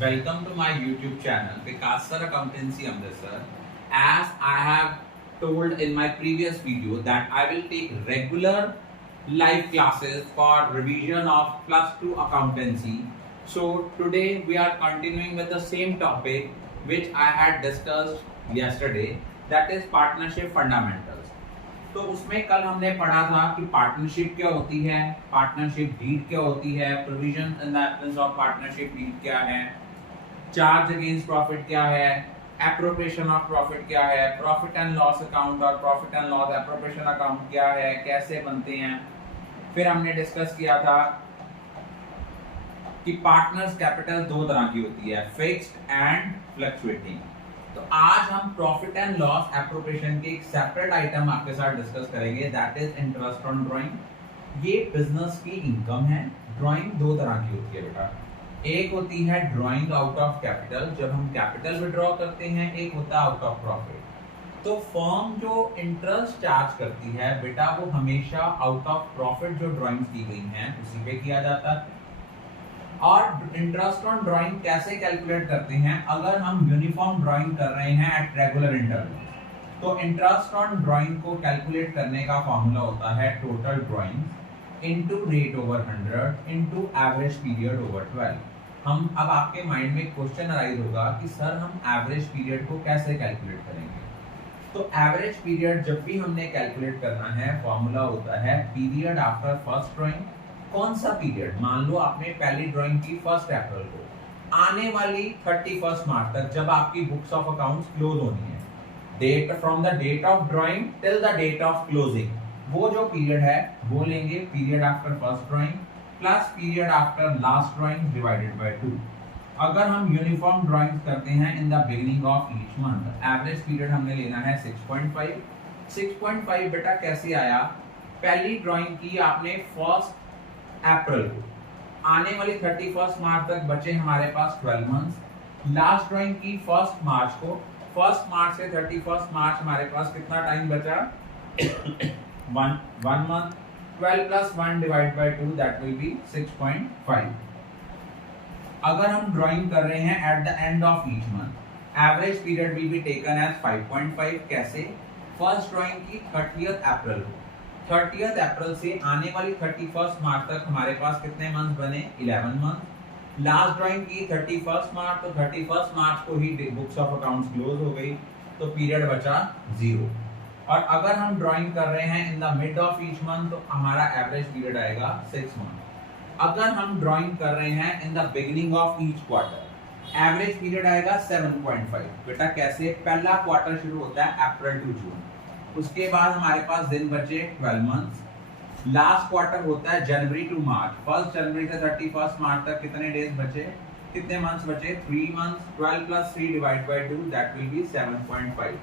Welcome to my YouTube channel, Vikas Sir Accountancy Amritsar. As I have told in my previous video that I will take regular live classes for revision of plus 2 accountancy. So today we are continuing with the same topic which I had discussed yesterday, that is partnership fundamentals. तो उसमें कल हमने पढ़ा था कि partnership क्या होती है, पार्टनरशिप डीड क्या होती है, provision in the absence of partnership deed क्या है, चार्ज अगेंस्ट प्रॉफिट क्या है, एप्रोप्रिएशन ऑफ प्रॉफिट क्या है, प्रॉफिट एंड लॉस अकाउंट और profit and loss appropriation account क्या है, कैसे बनते हैं। फिर हमने डिस्कस किया था कि पार्टनर्स कैपिटल दो तरह की होती है, फिक्स्ड एंड फ्लक्चुएटिंग। तो आज हम प्रॉफिट एंड लॉस एप्रोप्रिएशन के एक सेपरेट आइटम आपके साथ डिस्कस करेंगे, that is interest on drawing. ये बिजनेस की इनकम है। ड्राइंग दो तरह की होती है बेटा, एक होती है ड्राइंग आउट ऑफ कैपिटल, जब हम कैपिटल विड्रॉ करते हैं, एक होता है आउट ऑफ प्रॉफिट। तो फर्म जो इंटरेस्ट चार्ज करती है बेटा, वो हमेशा आउट ऑफ प्रॉफिट जो ड्राइंग्स दी गई हैं उसी पे किया जाता है। और इंटरेस्ट ऑन ड्राइंग कैसे कैलकुलेट करते हैं, अगर हम यूनिफॉर्म ड्राइंग कर रहे हैं एट रेगुलर इंटरवल, तो इंटरेस्ट ऑन ड्राइंग को कैलकुलेट करने का फॉर्मूला होता है total drawing into rate over 100 into average period over 12। हम अब आपके माइंड में क्वेश्चन अराइज होगा कि सर हम एवरेज पीरियड को कैसे कैलकुलेट करेंगे। तो एवरेज पीरियड जब भी हमने कैलकुलेट करना है, फॉर्मूला होता है पीरियड आफ्टर फर्स्ट ड्राइंग। कौन सा पीरियड, मान लो आपने पहली ड्राइंग की 1 अप्रैल को, आने वाली 31 मार्च तक जब आपकी बुक्स ऑफ अकाउंट्स क्लोज होनी है, date from the date of drawing till the date of closing, वो जो पीरियड है वो लेंगे period after first drawing plus period after last drawing divided by 2। अगर हम यूनिफॉर्म ड्राइंग्स करते हैं in the beginning of each month, average period हमने लेना है 6.5। 6.5 बेटा कैसे आया, पहली ड्राइंग की आपने 1 अप्रैल को, आने वाली 31 मार्च तक बचे हमारे पास 12 मंथ्स। लास्ट ड्राइंग की 1 मार्च को, 1 मार्च से 31 मार्च हमारे पास कितना टाइम बचा, 1 month. 12 plus 1 divided by 2 that will be 6.5। अगर हम ड्राइंग कर रहे हैं at the end of each month, average period will be taken as 5.5। कैसे, फर्स्ट ड्राइंग की 30 अप्रैल को, 30 अप्रैल से आने वाली 31 मार्च तक हमारे पास कितने मंथ बने, 11 मंथ। लास्ट ड्राइंग की 31 मार्च, तो 31 मार्च को ही बुक्स ऑफ अकाउंट्स क्लोज हो गई, तो पीरियड बचा 0। और अगर हम ड्राइंग कर रहे हैं in the mid of each month, तो हमारा एवरेज पीरियड आएगा 6 मंथ। अगर हम ड्राइंग कर रहे हैं in the beginning of each quarter, average period आएगा 7.5। बेटा कैसे, पहला क्वार्टर शुरू होता है अप्रैल टू जून, उसके बाद हमारे पास दिन बचे 12 मंथ्स। लास्ट क्वार्टर होता है जनवरी टू मार्च, 1 जनवरी से 31 मार्च तक कितने डेज बचे, कितने मंथ्स बचे, 3 months. 12 plus 3 divided by 2 that will be 7.5।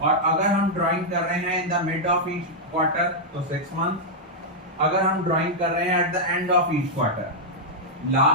और अगर हम ड्राइंग कर रहे हैं in the mid of each quarter, तो 6 मंथ। अगर हम ड्राइंग कर रहे हैं at the end of each quarter,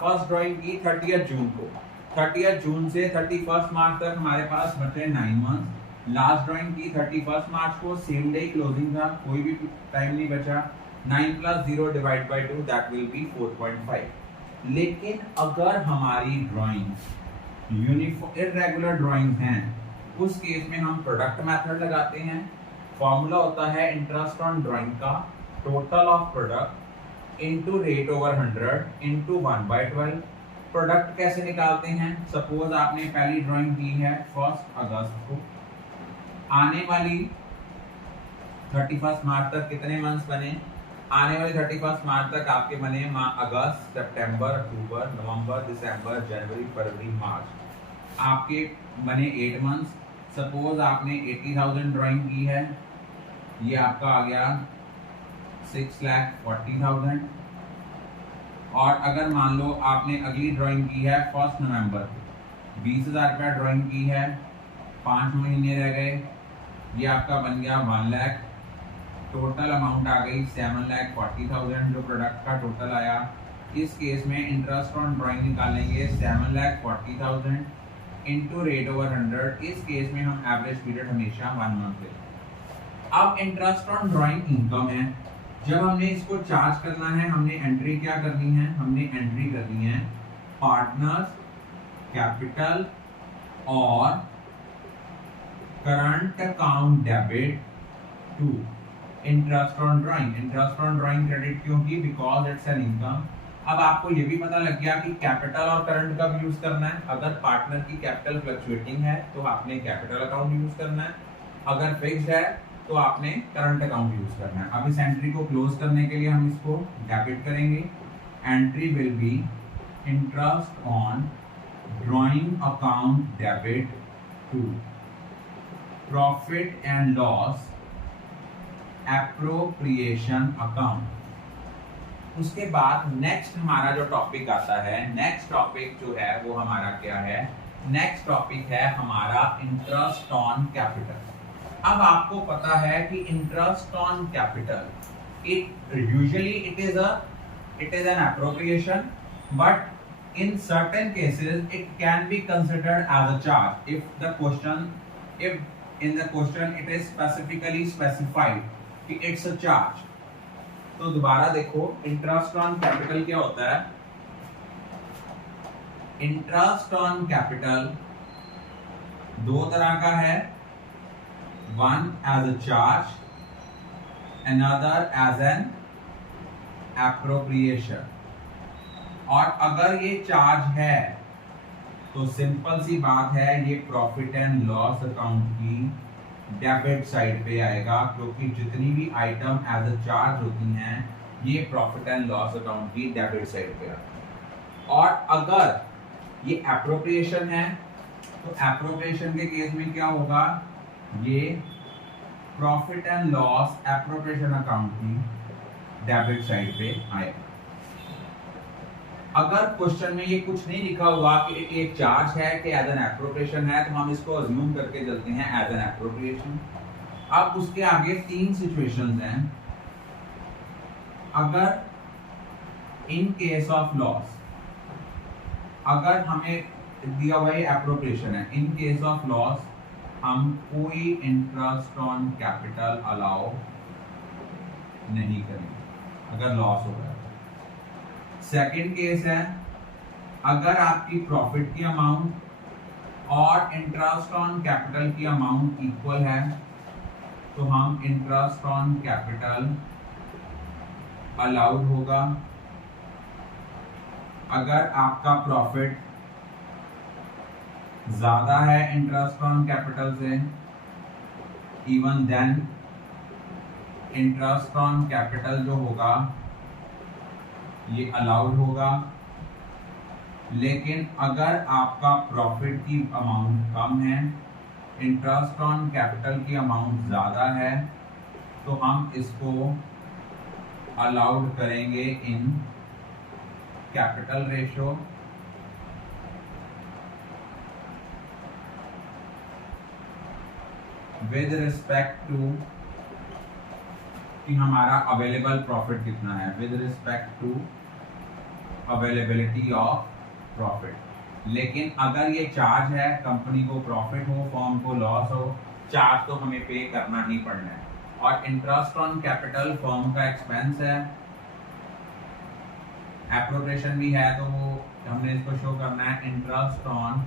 first drawing की 30 जून को, 30 जून से 31 मार्च तक हमारे पास बचे 9 मंथ। लास्ट ड्राइंग की 31 मार्च को, सेम डे क्लोजिंग था, कोई भी टाइम नहीं बचा। 9 plus 0 divided by 2 that will be 4.5। लेकिन अगर हमारी ड्राइंग यूनिफॉर्म इररेगुलर ड्राइंग हैं, उस केस में हम प्रोडक्ट मेथड लगाते हैं। फॉर्मूला होता है इंटरेस्ट ऑन ड्राइंग का total of product into rate over 100 into 1/12। Product कैसे निकालते हैं, सपोज आपने पहली ड्राइंग की है 1 अगस्त को, आने वाली 31 मार्च तक कितने मंथ्स बने, आने वाली 31 मार्च तक आपके बने अगस्त, सितंबर, अक्टूबर, नवंबर, दिसंबर, जनवरी, फरवरी, मार्च, आपके बने 8 मंथ्स। सपोज आपने 80,000 ड्राइंग की है, ये आपका आ गया 6,40,000। और अगर मान लो आपने अगली ड्राइंग की है 1 नवंबर को, 20,000 रुपया ड्राइंग की है, 5 महीने रह गए, ये आपका बन गया 1 लाख। टोटल अमाउंट आ गई 7,40,000, जो प्रोडक्ट का टोटल आया। इस केस में इंटरेस्ट ऑन ड्राइंग निकालेंगे 7,40,000 इनटू रेट ओवर 100। इस केस में हम एवरेज पीरियड हमेशा 1 मंथ लेंगे। अब इंटरेस्ट ऑन ड्राइंग इनकम है, जब हमने इसको चार्ज करना है, हमने एंट्री क्या करनी है, हमने एंट्री करनी है पार्टनर्स कैपिटल और current account debit to interest on drawing. Interest on drawing credit क्यों की? Because it's an income. अब आपको ये भी पता लग गया कि कैपिटल और करंट कब यूज करना है। अगर पार्टनर की कैपिटल फ्लक्चुएटिंग है तो आपने कैपिटल अकाउंट यूज करना है, अगर फिक्स्ड है तो आपने करंट अकाउंट यूज करना है। अब इस एंट्री को क्लोज करने के लिए हम इसको डेबिट करेंगे। Entry will be interest on drawing account debit to profit and loss appropriation account. उसके बाद नेक्स्ट हमारा जो टॉपिक आता है, नेक्स्ट टॉपिक जो है वो हमारा क्या है? नेक्स्ट टॉपिक है हमारा इंटरेस्ट ऑन कैपिटल। अब आपको पता है कि interest on capital it usually it is an appropriation, but in certain cases it can be considered as a charge if in the question it is specifically specified कि it's a charge। तो दोबारा देखो, interest on capital क्या होता है? Interest on capital दो तरह का है, one as a charge, another as an appropriation. और अगर ये चार्ज है तो सिंपल सी बात है, ये प्रॉफिट एंड लॉस अकाउंट की डेबिट साइड पे आएगा, क्योंकि जितनी भी आइटम एज अ चार्ज होती हैं ये प्रॉफिट एंड लॉस अकाउंट की डेबिट साइड पे आती है। और अगर ये एप्रोप्रिएशन है तो एप्रोप्रिएशन के केस में क्या होगा? ये profit and loss appropriation account की डेबिट साइड पे आएगा। अगर क्वेश्चन में ये कुछ नहीं लिखा हुआ कि एक चार्ज है कि एज एन एप्रोप्रिएशन है, तो हम इसको अज्यूम करके चलते हैं एज एन एप्रोप्रिएशन। अब उसके आगे तीन सिचुएशंस हैं। अगर इन केस ऑफ लॉस, अगर हमें दिया हुआ ये एप्रोप्रिएशन है, इन केस ऑफ लॉस हम कोई इंटरेस्ट ऑन कैपिटल अलाउ नहीं करेंगे अगर लॉस हो रहा है। सेकेंड केस है, अगर आपकी प्रॉफिट की अमाउंट और इंटरेस्ट ऑन कैपिटल की अमाउंट इक्वल है तो हम इंटरेस्ट ऑन कैपिटल अलाउड होगा। अगर आपका प्रॉफिट ज्यादा है इंटरेस्ट ऑन कैपिटल से, even then interest on capital जो होगा ये अलाउड होगा। लेकिन अगर आपका प्रॉफिट की अमाउंट कम है, इंटरेस्ट ऑन कैपिटल की अमाउंट ज़्यादा है, तो हम इसको अलाउड करेंगे in capital ratio. With respect to कि हमारा अवेलेबल प्रॉफिट कितना है, with respect to availability of profit. लेकिन अगर ये चार्ज है, कंपनी को प्रॉफिट हो, फर्म को लॉस हो, चार्ज तो हमें पे करना ही पड़ना है। और इंटरेस्ट ऑन कैपिटल फर्म का एक्सपेंस है, एप्रोप्रिएशन भी है, तो वो हमने इसको शो करना है interest on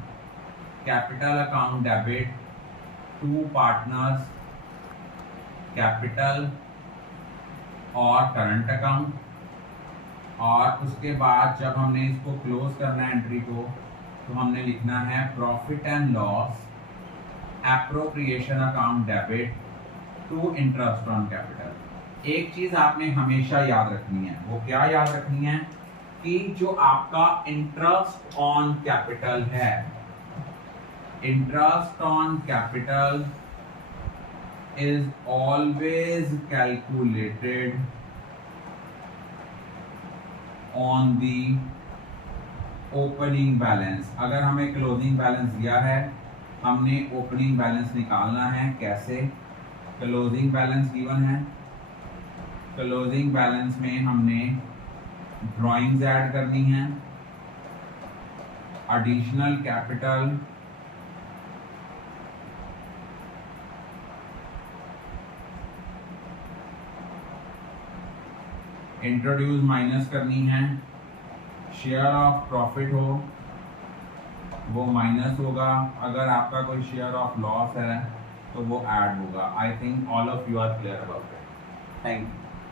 capital account debit to partners capital और करंट अकाउंट। और उसके बाद जब हमने इसको क्लोज करना है एंट्री को, तो हमने लिखना है profit and loss appropriation account debit to interest on capital. एक चीज आपने हमेशा याद रखनी है, वो क्या याद रखनी है कि जो आपका इंटरेस्ट ऑन कैपिटल है, interest on capital is always calculated on the opening balance। अगर हमें क्लोजिंग बैलेंस दिया है, हमने ओपनिंग बैलेंस निकालना है। कैसे? क्लोजिंग बैलेंस गिवन है, क्लोजिंग बैलेंस में हमने ड्राइंग्स ऐड करनी है, एडिशनल कैपिटल, इंट्रोड्यूस माइनस करनी है, शेयर ऑफ प्रॉफिट हो, वो माइनस होगा, अगर आपका कोई शेयर ऑफ लॉस है तो वो ऐड होगा। I think all of you are clear about it. Thank you.